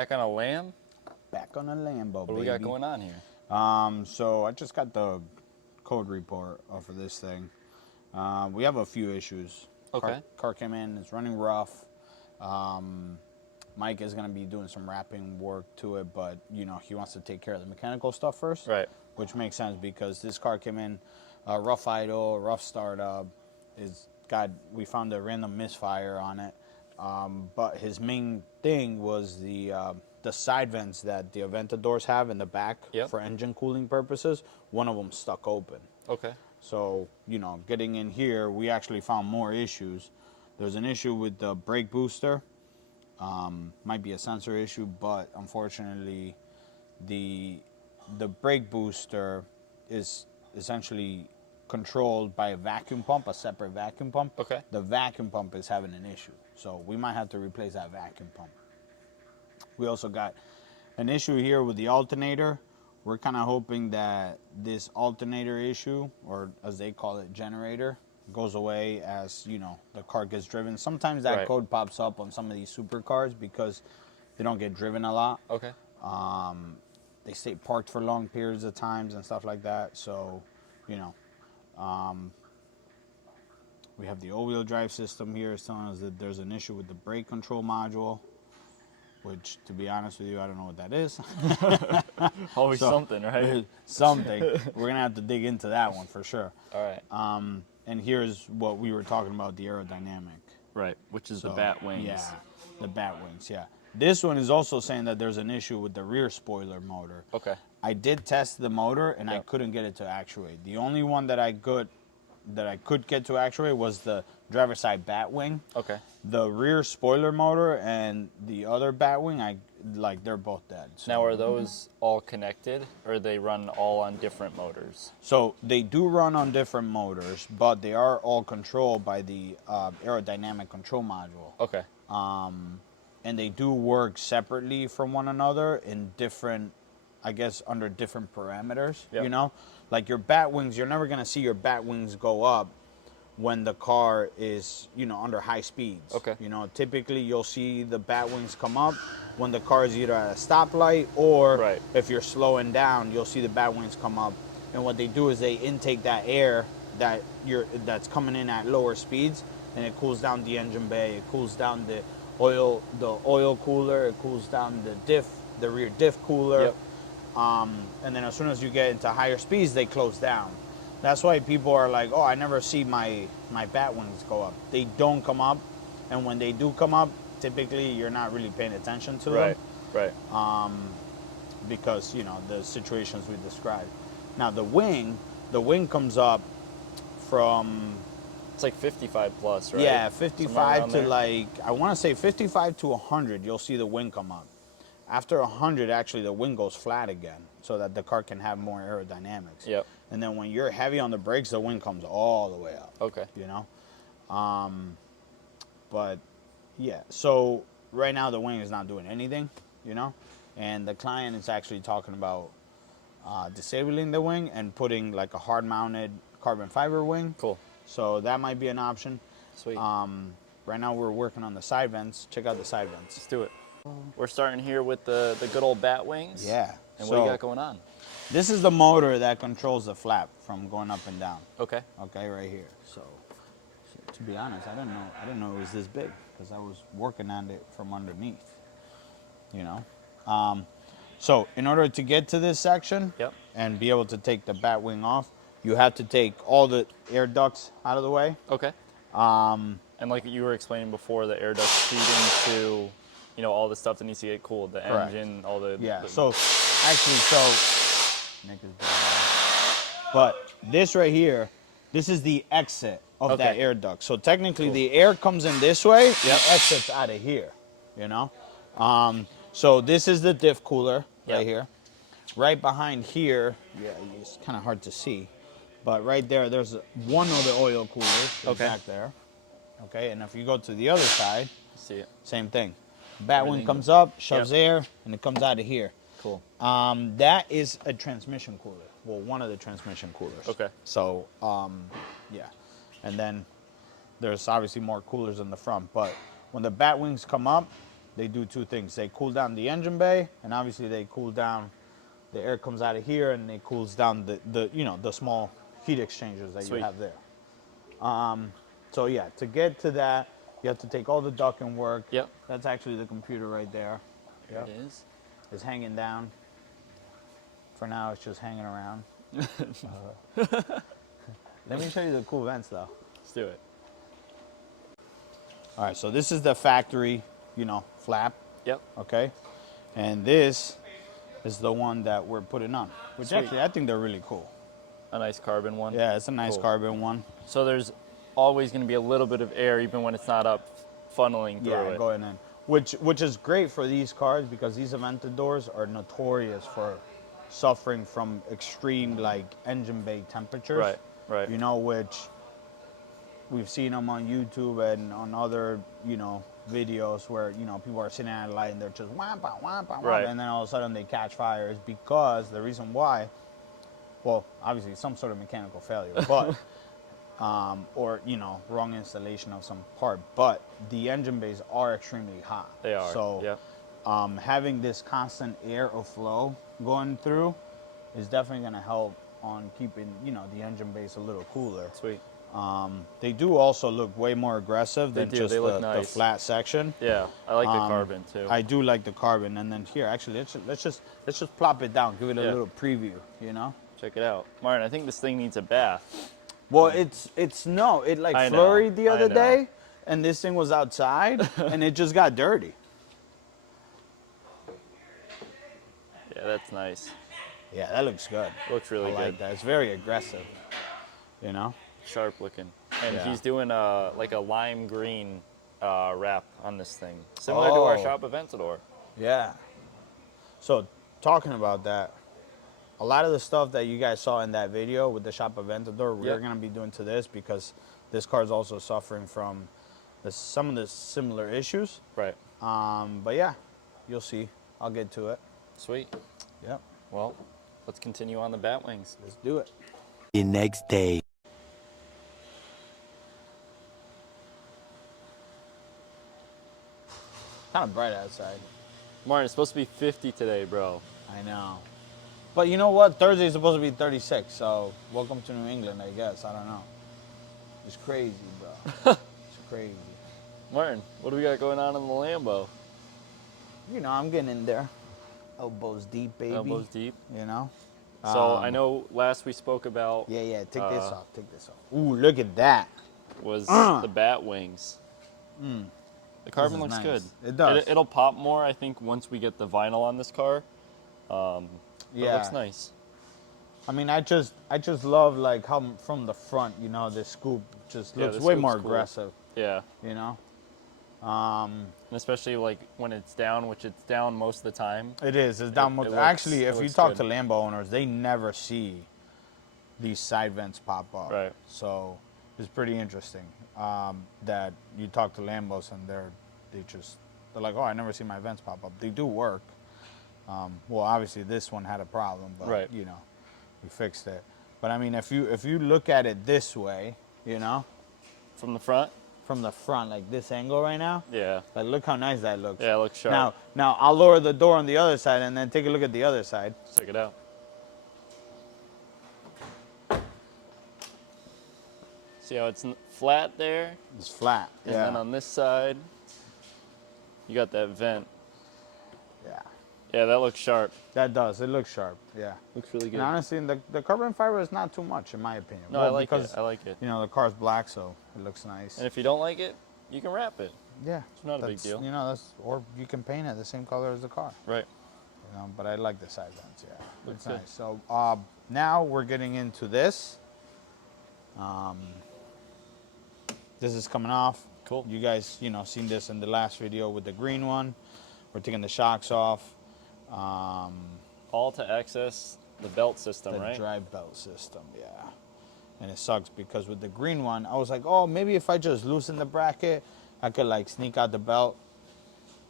Back on a Lamb? Back on a Lambo, What do baby. we got going on here? So I just got the code report off of this thing. We have a few issues. Okay. Car came in, it's running rough. Mike is going to be doing some wrapping work to it, but, you know, he wants to take care of the mechanical stuff first. Right. Which makes sense because this car came in rough idle, rough startup. We found a random misfire on it. But his main thing was the side vents that the Aventadors have in the back for engine cooling purposes. One of them stuck open. Okay. So, you know, getting in here, we actually found more issues. There's an issue with the brake booster. Might be a sensor issue, but unfortunately, the brake booster is essentially controlled by a vacuum pump, a separate vacuum pump. Okay. The vacuum pump is having an issue, so we might have to replace that vacuum pump. We also got an issue here with the alternator. We're kind of hoping that this alternator issue, or as they call it, generator, goes away as, you know, the car gets driven. Sometimes that code pops up on some of these supercars because they don't get driven a lot. Okay. They stay parked for long periods of times and stuff like that. So, you know, we have the all-wheel drive system here. It's telling us that there's an issue with the brake control module, which, to be honest with you, I don't know what that is. Always something, right? Something. We're going to have to dig into that one for sure. All right. And here's what we were talking about, the aerodynamic. Right, which is the bat wings. Yeah, the bat wings, yeah. This one is also saying that there's an issue with the rear spoiler motor. Okay. I did test the motor, and I couldn't get it to actuate. The only one that I could get to actuate was the driver's side bat wing. Okay. The rear spoiler motor and the other bat wing, they're both dead. So. Now, are those all connected, or they run all on different motors? So they do run on different motors, but they are all controlled by the aerodynamic control module. Okay. And they do work separately from one another in different, I guess, under different parameters. Yep. You know, like your bat wings, you're never gonna see your bat wings go up when the car is, you know, under high speeds. Okay. You know, typically you'll see the bat wings come up when the car is either at a stoplight or if you're slowing down, you'll see the bat wings come up. And what they do is they intake that air that's coming in at lower speeds, and it cools down the engine bay, it cools down the oil cooler, it cools down the rear diff cooler. Yep. And then as soon as you get into higher speeds, they close down. That's why people are like, oh, I never see my bat wings go up. They don't come up, and when they do come up, typically you're not really paying attention to them. Right. Because, you know, the situations we described. Now the wing comes up from... It's like 55 plus, right? Yeah, 55 to like, I want to say 55 to 100, you'll see the wing come up. After 100, actually, the wing goes flat again so that the car can have more aerodynamics. Yep. And then when you're heavy on the brakes, the wing comes all the way up. Okay. You know? But, yeah. So, right now, the wing is not doing anything, you know? And the client is actually talking about disabling the wing and putting, like, a hard-mounted carbon fiber wing. Cool. So, that might be an option. Sweet. Right now, we're working on the side vents. Check out the side vents. Let's do it. We're starting here with the good old bat wings. Yeah. And what do you got going on? This is the motor that controls the flap from going up and down. Okay. Okay, right here. So to be honest, I didn't know it was this big because I was working on it from underneath. You know. So in order to get to this section and be able to take the bat wing off, you have to take all the air ducts out of the way. Okay. And like you were explaining before, the air ducts feed into, you know, all the stuff that needs to get cooled, the engine, all the... Yeah, so Nick is bad. But this right here, this is the exit of that air duct. So technically the air comes in this way and it exits out of here, you know? So this is the diff cooler right here. Right behind here, it's kind of hard to see, but right there's one of the oil coolers back there. Okay, and if you go to the other side, see it. Same thing. Bat wing comes up, shoves air, and it comes out of here. Cool. That is a transmission cooler. Well, one of the transmission coolers. Okay. So, yeah. And then there's obviously more coolers in the front. But when the bat wings come up, they do two things. They cool down the engine bay, and obviously they cool down, the air comes out of here, and it cools down the small heat exchangers that Sweet. you have there. So yeah, to get to that, you have to take all the ducting work. Yep. That's actually the computer right there. There it is. It's hanging down. For now, it's just hanging around. Let me show you the cool vents, though. Let's do it. All right, so this is the factory, flap. Yep. Okay, and this is the one that we're putting on, which Sweet. actually I think they're really cool. A nice carbon one. Yeah, it's a nice Cool. carbon one. So there's always going to be a little bit of air, even when it's not up, funneling through it. Going in, which is great for these cars because these Aventadors are notorious for suffering from extreme engine bay temperatures. Right. Right. Which we've seen them on YouTube and on other videos where people are sitting at a light and they're just wampa wampa wampa, Right. and then all of a sudden they catch fire. Is because the reason why, well, obviously some sort of mechanical failure, but or wrong installation of some part, but the engine bays are extremely hot. They are. So Yep. having this constant air of flow going through is definitely going to help on keeping the engine base a little cooler. Sweet. They do also look way more aggressive than do. just They look the nice. flat section. Yeah, I like the carbon too. I do like the carbon, and then here actually let's just plop it down, give it a Yeah. little preview. Check it out, Martin. I think this thing needs a bath. Well, it's I know, flurried the other I know. day, and this thing was outside, and it just got dirty. Yeah, that's nice. Yeah, that looks good. Looks really I like good. that. It's very aggressive. Sharp looking. And Yeah. he's doing a lime green wrap on this thing, similar to our Oh. shop Aventador. Yeah. So talking about that, a lot of the stuff that you guys saw in that video with the shop Aventador, we're Yep. gonna be doing to this because this car is also suffering from some of the similar issues. Right. But yeah, you'll see. I'll get to it. Sweet. Yep. Well, let's continue on the bat wings. Let's do it. The next day. Kind of bright outside. Martin, it's supposed to be 50 today, bro. I know. But you know what? Thursday is supposed to be 36, so welcome to New England, I guess. I don't know. It's crazy, bro. It's crazy. Martin, what do we got going on in the Lambo? I'm getting in there. Elbows deep, baby. Elbows deep. Um, So I know last we spoke about Yeah, take this off, take this off. Ooh, look at that. was the bat wings. The carbon is looks nice. good. It does. It'll pop more, I think, once we get the vinyl on this car. But It looks nice. I mean, I just love how from the front, this scoop just Yeah, looks the way scoop's more cool. aggressive, Yeah. Um, And especially when it's down, which it's down most of the time. it is. It's down. It looks- Actually, it if you looks talk good. to Lambo owners, they never see these side vents pop up. Right. So it's pretty interesting that you talk to Lambos and they're like, oh, I never see my vents pop up. They do work. Well, obviously this one had a problem, but Right. we fixed it. But I mean, if you look at it this way, From the front? from the front, like this angle right now, Yeah. like look how nice that looks. Yeah, it looks sharp. Now I'll lower the door on the other side and then take a look at the other side. Check it out. See how it's flat there? It's flat. And yeah. then on this side, you got that vent. Yeah. Yeah, that looks sharp. That does. It looks sharp. Yeah. Looks really good. And honestly, the carbon fiber is not too much in my opinion. No, I like because, it. I like it. the car's black, so it looks nice. And if you don't like it, you can wrap it. yeah. It's not a big that's- deal. or you can paint it the same color as the car. Right. But I like the side vents. Yeah. Looks It's good. nice. So now we're getting into this. This is coming off. Cool. You guys, seen this in the last video with the green one. We're taking the shocks off. All to access the belt system, The right? drive belt system, yeah. And it sucks because with the green one, I was like, oh, maybe if I just loosen the bracket, I could sneak out the belt.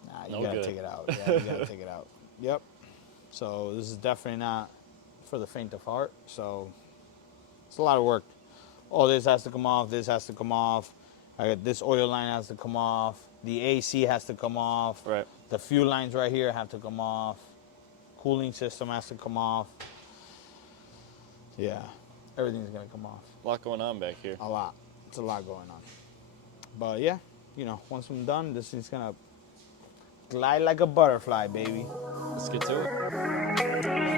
Nah, you No gotta good. take it out. Yeah, you gotta take it out. Yep. So this is definitely not for the faint of heart. So it's a lot of work. Oh, this has to come off. This has to come off. This oil line has to come off. The AC has to come off. Right. The fuel lines right here have to come off. Cooling system has to come off. Yeah, everything's gonna come off. A lot going on back here. A lot. It's a lot going on. But yeah, you know, once I'm done, this is gonna glide like a butterfly, baby. Let's get to it.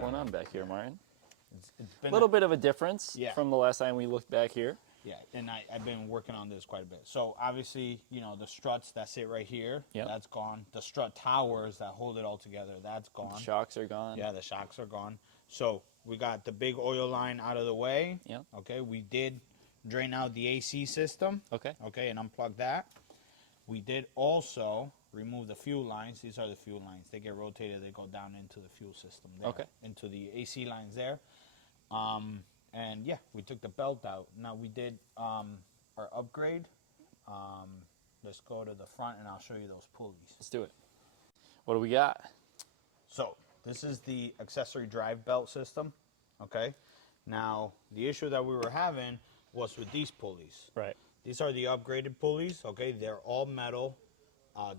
Going on back here, Martin. It's been a little bit of a difference Yeah. from the last time we looked back here. Yeah, and I've been working on this quite a bit. So obviously, you know, the struts that sit right here, Yep. that's gone. The strut towers that hold it all together, that's gone. The shocks are gone. Yeah, the shocks are gone. So we got the big oil line out of the way. Yep. Okay, we did drain out the AC system. Okay. Okay, and unplug that. We did also remove the fuel lines. These are the fuel lines. They get rotated. They go down into the fuel system there. Okay. Into the AC lines there. And yeah, we took the belt out. Now we did our upgrade. Let's go to the front and I'll show you those pulleys. Let's do it. What do we got? So this is the accessory drive belt system. Okay. Now the issue that we were having was with these pulleys. Right. These are the upgraded pulleys. Okay, they're all metal,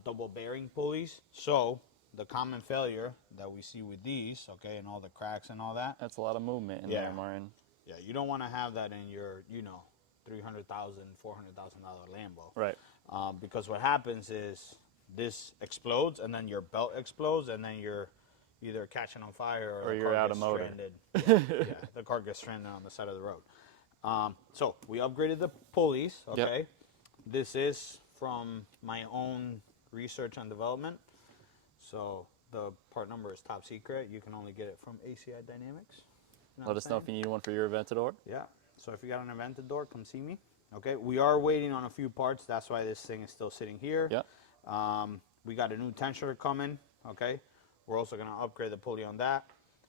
double bearing pulleys. So the common failure that we see with these, okay, and all the cracks and all that. That's a lot of movement in Yeah. there, Martin. Yeah, you don't want to have that in your, you know, $300,000, $400,000 Lambo. Right. Because what happens is this explodes, and then your belt explodes, and then you're either catching on fire or the you're car out gets of motor. stranded. Yeah, the car gets stranded on the side of the road. So we upgraded the pulleys. Okay, Yep. This is from my own research and development. So the part number is top secret. You can only get it from ACI Dynamics. You know Let what us I'm know if saying? you need one for your Aventador. Yeah. So if you got an Aventador, come see me. Okay. We are waiting on a few parts. That's why this thing is still sitting here. Yep. We got a new tensioner coming. Okay. We're also going to upgrade the pulley on that.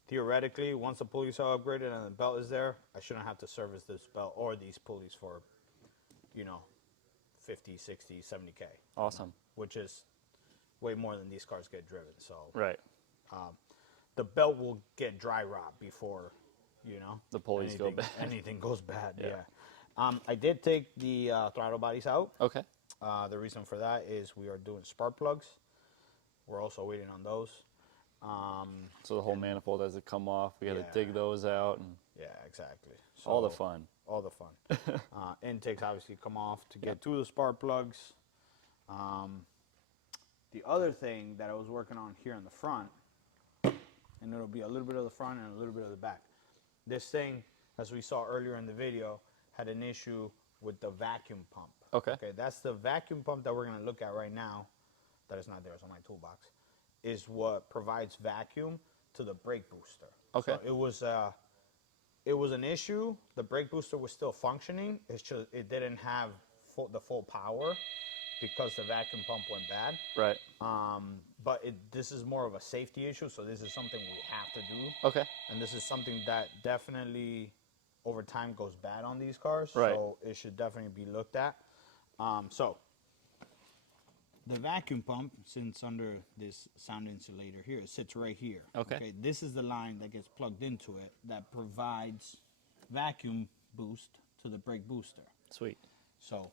Theoretically, once the pulleys are upgraded and the belt is there, I shouldn't have to service this belt or these pulleys for, you know, 50, 60, 70K. Awesome. Which is way more than these cars get driven. So Right. the belt will get dry rot before, you know, The pulleys go bad. Anything goes bad. Yeah. Yeah. I did take the throttle bodies out. Okay. The reason for that is we are doing spark plugs. We're also waiting on those. So the whole manifold has to come off. We got to Yeah. dig those out and Yeah, exactly. So, all the fun. All the fun. Intakes obviously come off to get to the spark plugs. The other thing that I was working on here in the front, and it'll be a little bit of the front and a little bit of the back. This thing, as we saw earlier in the video, had an issue with the vacuum pump. Okay. Okay, that's the vacuum pump that we're going to look at right now. That is not there, it's on my toolbox. Is what provides vacuum to the brake booster. Okay. So it was an issue. The brake booster was still functioning. It's just it didn't have the full power because the vacuum pump went bad. Right. But this is more of a safety issue, so this is something we have to do. Okay. And this is something that definitely over time goes bad on these cars. Right. So it should definitely be looked at. So the vacuum pump, since under this sound insulator here, it sits right here. Okay. This is the line that gets plugged into it that provides vacuum boost to the brake booster. Sweet. So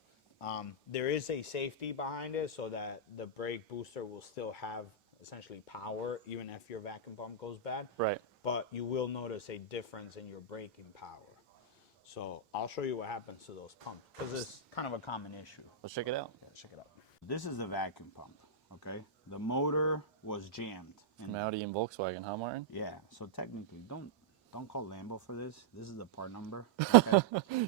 there is a safety behind it so that the brake booster will still have essentially power even if your vacuum pump goes bad. Right. But you will notice a difference in your braking power. So I'll show you what happens to those pumps because it's kind of a common issue. Let's check it out. Yeah, check it out. This is the vacuum pump, okay? The motor was jammed. From Audi and Volkswagen, huh, Martin? Yeah, so technically, don't call Lambo for this. This is the part number. Okay?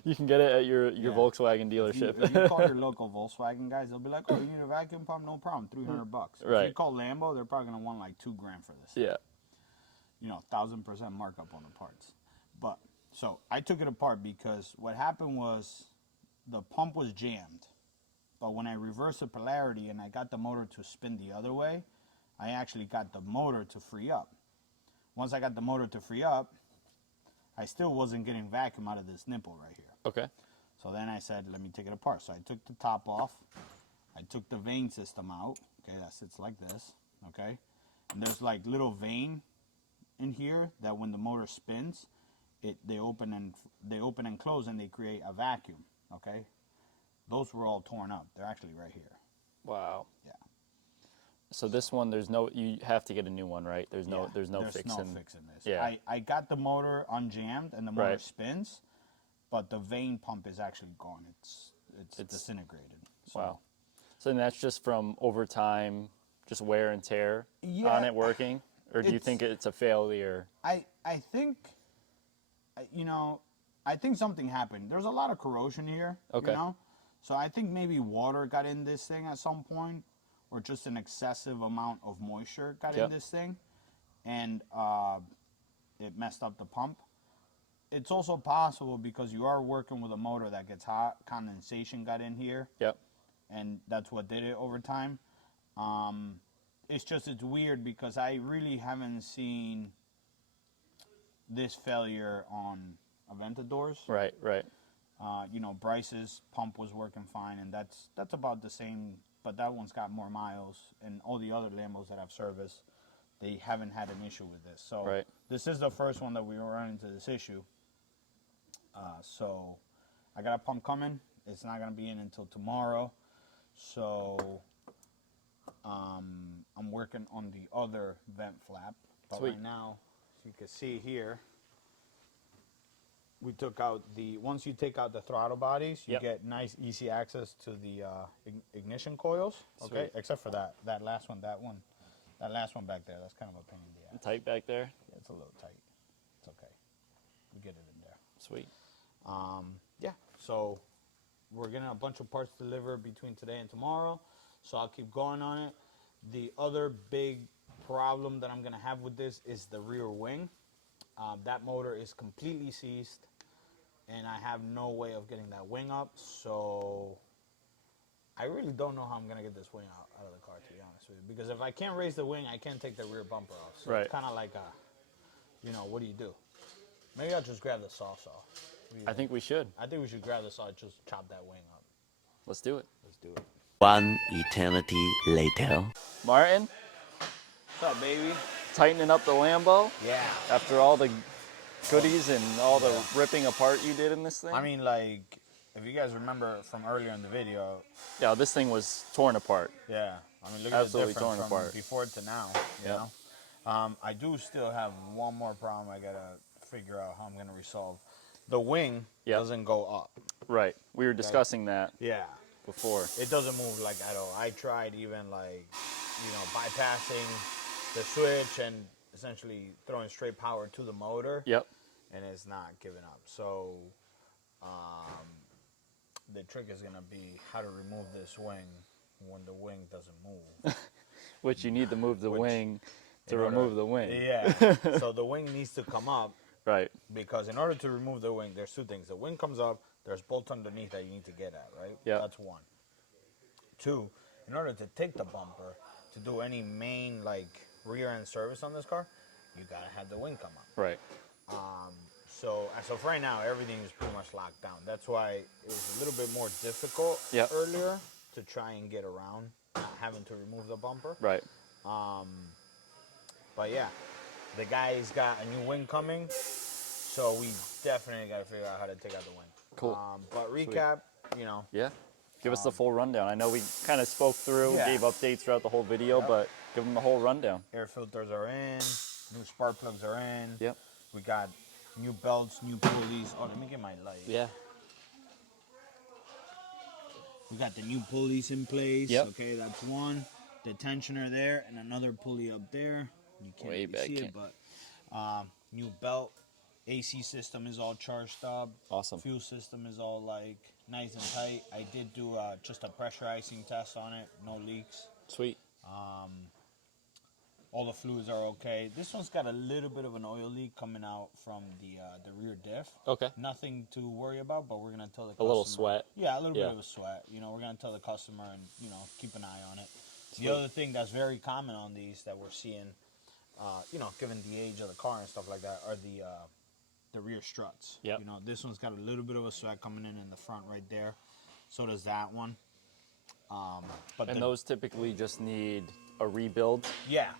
You can get it at your Yeah. Volkswagen dealership. If you call your local Volkswagen guys, they'll be like, "Oh, you need a vacuum pump? No problem, $300." If Right. you call Lambo, they're probably gonna want like $2,000 for this. Yeah. 1,000% markup on the parts. But so I took it apart because what happened was the pump was jammed. But when I reversed the polarity and I got the motor to spin the other way, I actually got the motor to free up. Once I got the motor to free up, I still wasn't getting vacuum out of this nipple right here. Okay. So then I said, let me take it apart. So I took the top off. I took the vane system out. Okay, that sits like this. Okay. And there's like little vane in here that when the motor spins, they open and close and they create a vacuum. Okay. Those were all torn up. They're actually right here. Wow. Yeah. So this one, you have to get a new one, right? There's no fixing this. Yeah. I got the motor unjammed and the motor spins, but the vane pump is actually gone. It's disintegrated. So. Wow. So then that's just from over time, just wear and tear on it working? Or do you think it's a failure? I think, I think something happened. There's a lot of corrosion here, So I think maybe water got in this thing at some point, or just an excessive amount of moisture got in this thing, and it messed up the pump. It's also possible because you are working with a motor that gets hot, condensation got in here. Yep. And that's what did it over time. It's weird because I really haven't seen this failure on Aventadors. Right. Bryce's pump was working fine, and that's about the same, but that one's got more miles, and all the other Lambos that I've serviced, they haven't had an issue with this. So this is the first one that we run into this issue. So I got a pump coming. It's not going to be in until tomorrow. So I'm working on the other vent flap. But right now, as you can see here, we took out once you take out the throttle bodies, you get nice, easy access to the ignition coils. Okay, except for that last one, that last one back there. That's kind of a pain in the ass. Tight back there? Yeah, it's a little tight. It's okay. We get it in there. Sweet. Yeah, so we're getting a bunch of parts delivered between today and tomorrow, so I'll keep going on it. The other big problem that I'm going to have with this is the rear wing. That motor is completely seized, and I have no way of getting that wing up, so I really don't know how I'm going to get this wing out of the car, to be honest with you, because if I can't raise the wing, I can't take the rear bumper off. So it's kind of like what do you do? Maybe I'll just grab the saw. I think we should. I think we should grab the saw and just chop that wing up. Let's do it. Let's do it. One eternity later. Martin? What's up, baby? Tightening up the Lambo? Yeah. After all the goodies and all the ripping apart you did in this thing? I mean, like, if you guys remember from earlier in the video. Yeah, this thing was torn apart. Yeah. I mean, look Absolutely at the difference torn from apart. before to now, you know? I do still have one more problem I got to figure out how I'm going to resolve. The wing doesn't go up. Right. We were discussing that before. It doesn't move like at all. I tried even bypassing the switch and essentially throwing straight power to the motor. Yep. And it's not giving up. So the trick is going to be how to remove this wing when the wing doesn't move. Which you need to move the wing to remove the wing. Yeah. So the wing needs to come up. Right. Because in order to remove the wing, there's two things. The wing comes up, there's bolts underneath that you need to get at, right? Yeah. That's one. Two, in order to take the bumper, to do any main, rear end service on this car, you got to have the wing come up. Right. So as of right now, everything is pretty much locked down. That's why it was a little bit more difficult earlier to try and get around having to remove the bumper. Right. But yeah, the guy's got a new wing coming, so we definitely got to figure out how to take out the wing. Cool. But recap, Yeah. Give us the full rundown. I know we kind of spoke through, gave updates throughout the whole video, but give them the whole rundown. Air filters are in, new spark plugs are in. Yep. We got new belts, new pulleys. Oh, let me get my light. Yeah. We got the new pulleys in place. Yep. Okay, that's one. The tensioner there and another pulley up there. You can't Way really back see in. it, but new belt. AC system is all charged up. Awesome. Fuel system is all nice and tight. I did do just a pressure icing test on it. No leaks. Sweet. All the fluids are okay. This one's got a little bit of an oil leak coming out from the rear diff. Okay. Nothing to worry about, but we're gonna tell the customer. A little sweat. Yeah, a little bit of a sweat. You know, we're gonna tell the customer and keep an eye on it. Sweet. The other thing that's very common on these that we're seeing, given the age of the car and stuff like that, are the rear struts. Yep. This one's got a little bit of a sweat coming in the front right there. So does that one. And those typically just need a rebuild. Yeah.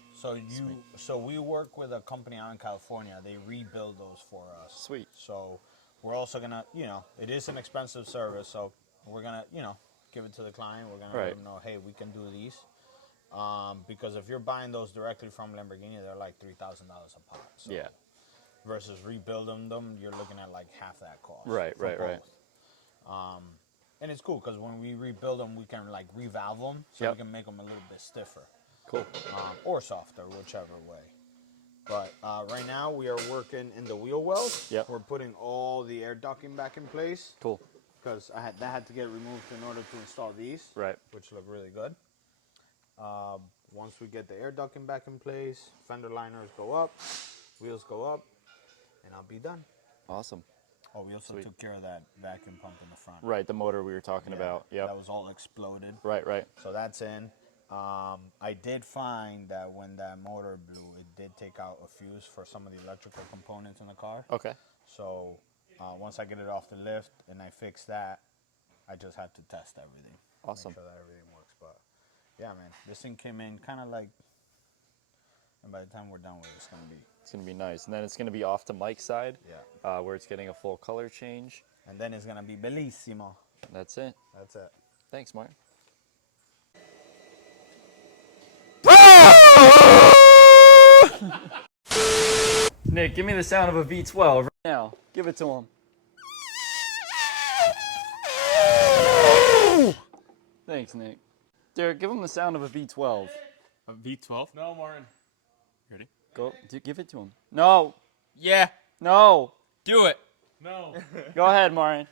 So we work with a company out in California. They rebuild those for us. Sweet. So we're also gonna, it is an expensive service. So we're gonna, give it to the client. We're gonna let them know, hey, we can do these. Because if you're buying those directly from Lamborghini, they're like $3,000 a pop. So Yeah. Versus rebuilding them, you're looking at like half that cost. Right. And it's cool because when we rebuild them, we can like revalve them, so we can make them a little bit stiffer. Cool. Or softer, whichever way. But right now we are working in the wheel wells. Yep. We're putting all the air ducting back in place. Cool. Because that had to get removed in order to install these. Right. Which look really good. Once we get the air ducting back in place, fender liners go up, wheels go up, and I'll be done. Awesome. Oh, we also took care of that vacuum pump in the front. Right, the motor we were talking about. Yeah. That was all exploded. Right. So that's in. I did find that when that motor blew, it did take out a fuse for some of the electrical components in the car. Okay. So once I get it off the lift and I fix that, I just had to test everything. Awesome. Make sure that everything works. But yeah, man, this thing came in kind of like, and by the time we're done with it, it's gonna be nice. And then it's gonna be off to Mike's side. Yeah. Where it's getting a full color change. And then it's gonna be bellissimo. That's it. That's it. Thanks, Mark. Nick, give me the sound of a V12 right now. Give it to him. Thanks, Nick. Derek, give him the sound of a V12. A V12? No, Martin. Ready? Go, give it to him. No. Yeah. No. Do it. No. Go ahead, Marion.